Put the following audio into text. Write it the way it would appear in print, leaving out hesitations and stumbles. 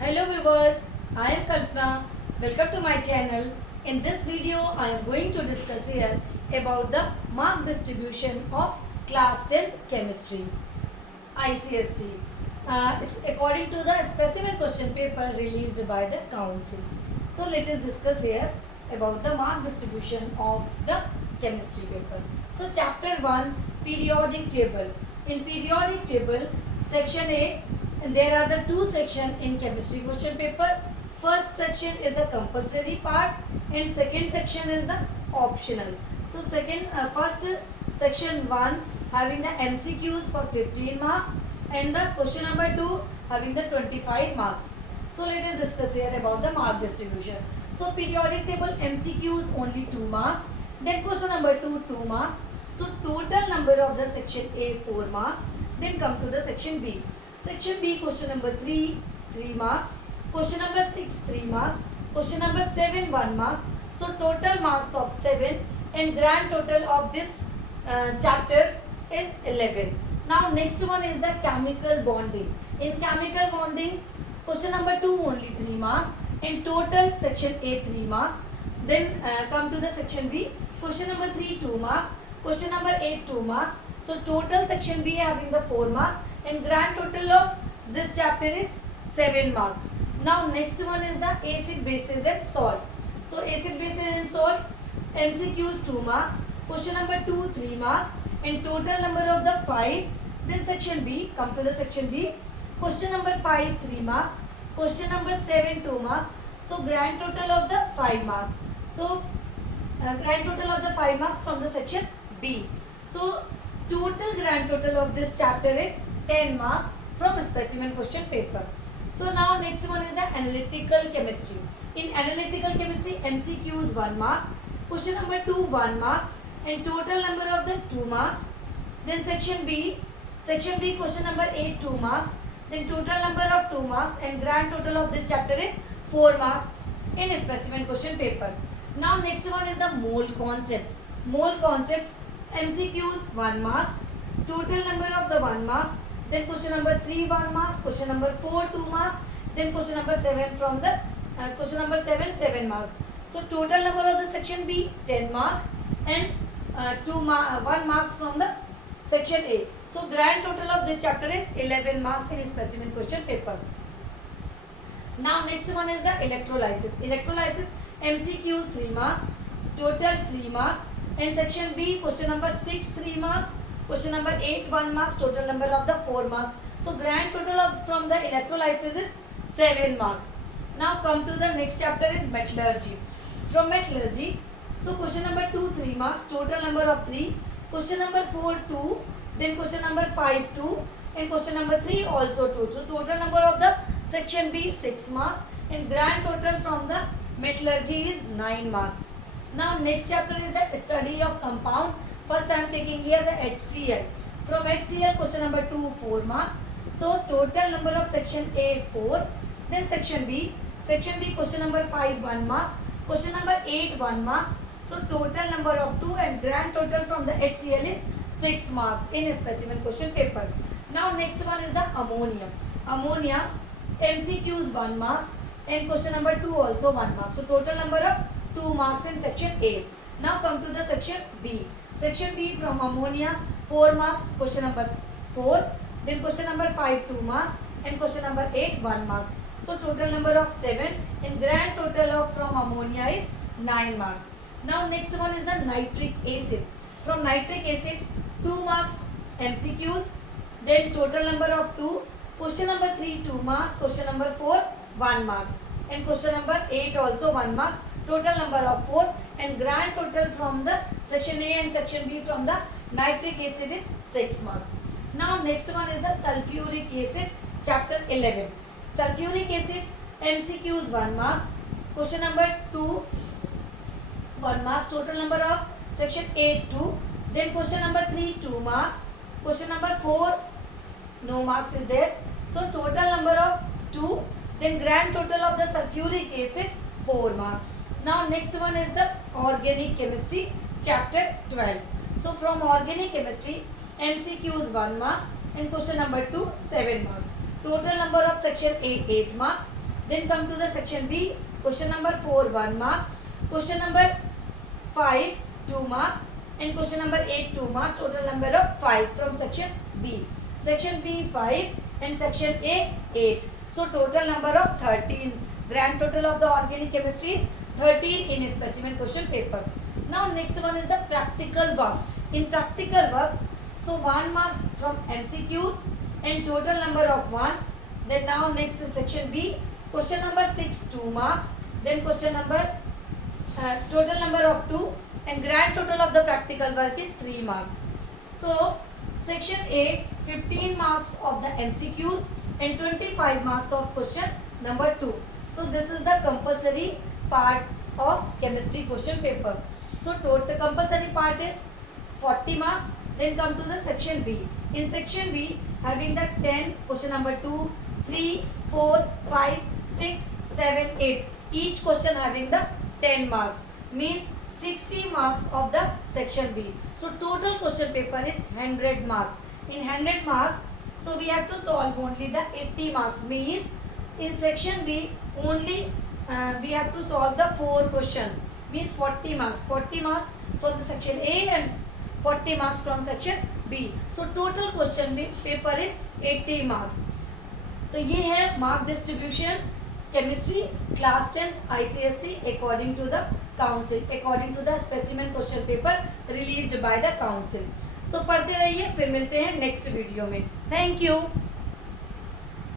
Hello viewers, I am Kalpana. Welcome to my channel. In this video, I am going to discuss here about the mark distribution of class 10th chemistry ICSC. According to the specimen question paper released by the council. So let us discuss here about the mark distribution of the chemistry paper. So chapter 1, periodic table. In periodic table, section A, and there are the two sections in chemistry question paper. First section is the compulsory part and second section is the optional. So first section 1 having the MCQs for 15 marks and the question number 2 having the 25 marks. So let us discuss here about the mark distribution. So periodic table MCQs only 2 marks, then question number 2 2 marks. So total number of the section A 4 marks, then come to the section B. Section B question number 3 3 marks, question number 6 3 marks, question number 7 1 marks. So total marks of 7 and grand total of this chapter is 11. Now next one is the chemical bonding. In chemical bonding question number 2 only 3 marks and total section A 3 marks. Then come to the section B, question number 3 2 marks, question number 8 2 marks. So total section B having the 4 marks and grand total of this chapter is 7 marks. Now next one is the acid, bases and salt. So acid, bases and salt MCQs 2 marks, question number 2 3 marks and total number of the 5. Then section B, come to the section B, question number 5 3 marks, question number 7 2 marks. So grand total of the 5 marks. So grand total of the 5 marks from the section B. So total grand total of this chapter is 10 marks from a specimen question paper. So now next one is the analytical chemistry. In analytical chemistry MCQs 1 marks, question number 2 1 marks and total number of the 2 marks. Then section B question number 8 2 marks, then total number of 2 marks and grand total of this chapter is 4 marks in a specimen question paper. Now next one is the mole concept. Mole concept MCQs 1 marks, total number of the 1 marks. Then question number 3 1 marks, question number 4 2 marks, then question number 7 from the question number 7 marks. So total number of the section B 10 marks and 1 marks from the section A. So grand total of this chapter is 11 marks in specimen question paper. Now next one is the electrolysis. Electrolysis MCQs 3 marks, total 3 marks and section B question number 6 3 marks, question number 8 1 marks, total number of the 4 marks. So grand total of from the electrolysis is 7 marks. Now come to the next chapter is metallurgy. From metallurgy, so question number 2 3 marks, total number of 3, question number 4 2, then question number 5 2 and question number 3 also 2. So total number of the section B 6 marks and grand total from the metallurgy is 9 marks. Now next chapter is the study of compound. First I am taking here the HCl. From HCl question number 2 4 marks. So total number of section A 4. Then section B question number 5 1 marks. Question number 8 1 marks. So total number of 2 and grand total from the HCl is 6 marks in a specimen question paper. Now next one is the ammonia. Ammonia MCQs 1 marks and question number 2 also 1 mark. So total number of 2 marks in section A. Now come to the section B. Section B from ammonia 4 marks, question number 4, then question number 5 2 marks and question number 8 1 marks. So total number of 7 and grand total of from ammonia is 9 marks. Now next one is the nitric acid. From nitric acid 2 marks MCQs, then total number of 2, question number 3 2 marks, question number 4 1 marks and question number 8 also 1 marks. Total number of 4 and grand total from the section A and section B from the nitric acid is 6 marks. Now next one is the sulfuric acid, chapter 11. Sulfuric acid MCQs 1 marks, question number 2 1 marks, total number of section A 2, then question number 3 2 marks, question number 4 no marks is there. So total number of 2, then grand total of the sulfuric acid 4 marks. Now next one is the organic chemistry, chapter 12. So from organic chemistry MCQs 1 marks and question number 2 7 marks. Total number of section A 8 marks Then come to the section B. Question number 4 1 marks. Question number 5 2 marks. And question number 8 2 marks. Total number of 5 from section B. Section B 5 and section A 8. So total number of 13. Grand total of the organic chemistry is 13 in a specimen question paper. Now next one is the practical work. In practical work, so 1 marks from MCQs and total number of 1. Then now next is section B. Question number 6 2 marks. Then question number total number of 2 and grand total of the practical work is 3 marks. So section A 15 marks of the MCQs and 25 marks of question number 2. So this is the compulsory part of chemistry question paper. So total compulsory part is 40 marks. Then come to the section B. In section B, having the 10, question number 2, 3, 4, 5, 6, 7, 8. Each question having the 10 marks. Means 60 marks of the section B. So total question paper is 100 marks. In 100 marks, so we have to solve only the 80 marks. Means in section B, only we have to solve the 4 questions. Means 40 marks. 40 marks from the section A and 40 marks from section B. So total question paper is 80 marks. तो ये है mark distribution chemistry class 10 ICSE according to the council, according to the specimen question paper released by the council. तो पढ़ते रहिए, फिर मिलते हैं next video में. Thank you.